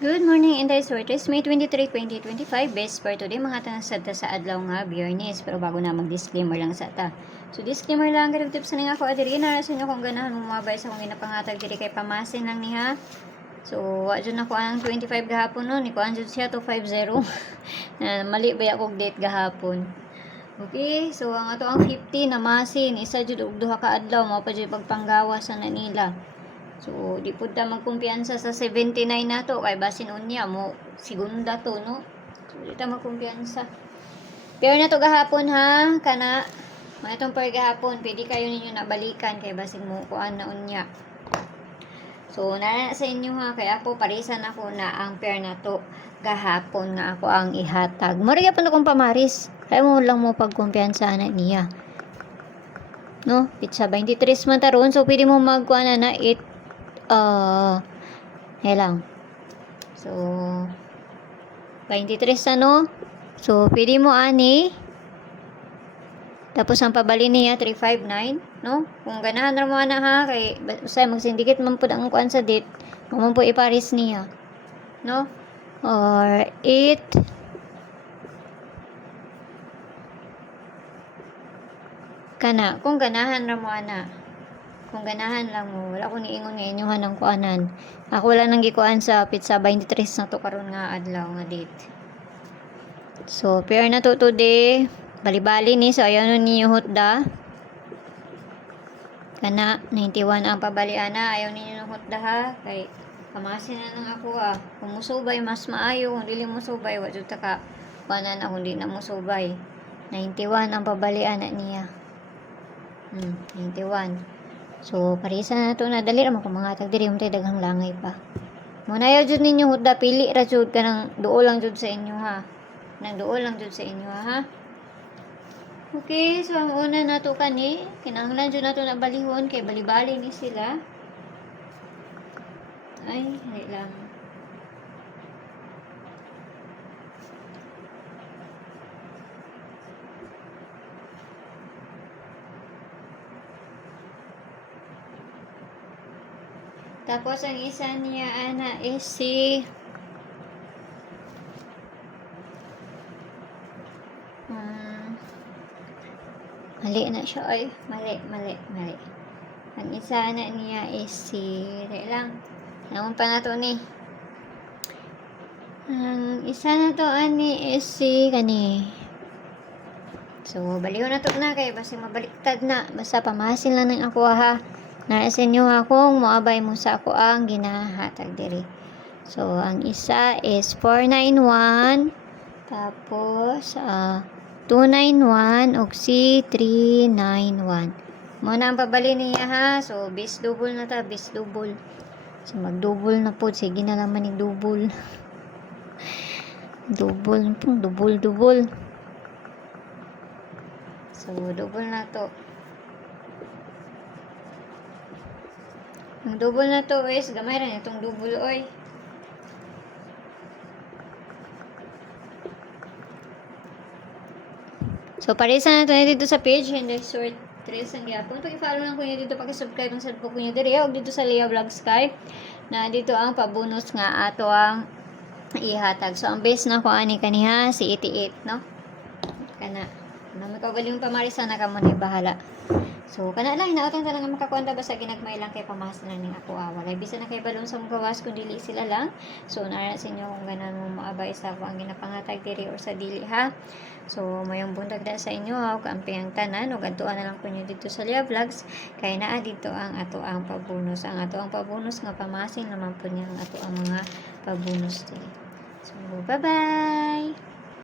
Good morning, Inday Sortes. May 23, 2025. Best for today, mga tanasad ta sa adlaw nga, Biyernes. Pero bago na mag-disclaimer lang sa ta. So, disclaimer lang, ganun tips na nga ako, adiri na sa inyo kung ganahan mo mabay sa kong ginapangatag diri kay pamasin lang niya. So, wadyo na ko ang 25 gahapon no, ni ko anjud siya to 50. Mali ba akong date gahapon. Okay, so ang ato ang 50 na masin, isa jud og duha ka adlaw, mao pa jud pagpanggawas sa nanila. So, di po ta magkumpiyansa sa 79 na to. Kay basin unya mo, segunda to, no? So, di ta magkumpiyansa. Pero na to gahapon, ha? Kana, mga itong per gahapon, pwede kayo ninyo nabalikan. Kay basin mo, kuan na unya. So, nara sa inyo, ha? Kaya ako, parisan ako na ang pair na to gahapon nga ako ang ihatag. Mariya pa na kong pamaris. Kaya mo lang mo pagkumpiyansa na niya. No? Pizza 23 man taron. So, pwede mo magkuha na 8 lang. So, 23 ano? So, pwede mo ani. Tapos, ang pabali niya, 359, no? Kung ganahan na mo na ha, kay, usay, magsindikit man po ang kuan sa date, man po iparis niya, no? Or, 8, kana, kung ganahan na mo na. Kung ganahan lang mo, wala ko niingon nga inyuhan ng kuanan. Ako wala nang gikuan sa pizza 23 na to karon nga adlaw nga date. So, pair na to today. Bali-bali ni, so ayaw nun ninyo hutda. Kana, 91 ang pabaliana. Ayaw ninyo ng hutda ha. Kay, kamasin na nang ako ha. Kung musubay, mas maayo. Kung dili musubay, wadyo taka. Kuanan ako, hindi na musubay. 91 ang pabaliana niya. 91. So, parisa na ito na dali naman kung mga tagdiri yung tayo daghang langay pa. Muna yaw jud ninyo hudda, pili ra jud ka ng duol lang jud sa inyo ha. Nang duol lang jud sa inyo ha. Okay, so ang una na to kani, kinahanglan jud na to na balihon kay bali-bali ni sila. Ay, hindi lang. Tapos, ang isa niya, ana, is si mali na siya, ay, mali. Ang isa na niya is si, lang, naman pa na to ni. Ang isa na to, ani, is si, kani. So, baliw na to na, kaya basta mabaliktad na, basta pamasin lang ng ako, ha. Nasa inyo akong moabay mo sa ako ang ginahatag diri. So, ang isa is 491, tapos 291 ug si 391. Muna ang pabali niya ha. So, bis double na ta, bis double. So, mag-double na po. Sige na naman ni double. double. So, double na to. Ang double na to is, gamay rin itong double oy. So, parisa na ito na dito sa page, hindi short 3 ang gyapon. Pag-follow lang ko nyo dito, pag-subscribe ang salpo ko nyo dito. O dito sa Leah Vlog Sky, na dito ang pabonus nga ato ang ihatag. So, ang base na ko ani kaniha, si 88, no? Kana. May kaugaling pamarisa na ka mo na bahala. So, kana lang, hinaotang talaga makakuanta ba sa ginagmay lang kay pamasa na ning ako walay bisa na kay balon sa gawas kung dili sila lang. So, nara sa inyo kung ganan mo maabay sa ako ang ginapangatag diri or sa dili ha. So, mayong buntag na sa inyo ha, kampi ang tanan ug adtuan na lang ko nyo dito sa Leah Vlogs kay naa dito ang ato ang pabonus. Ang ato ang pabonus nga pamasin naman po niya ang ato ang mga pabonus diri. So, bye-bye.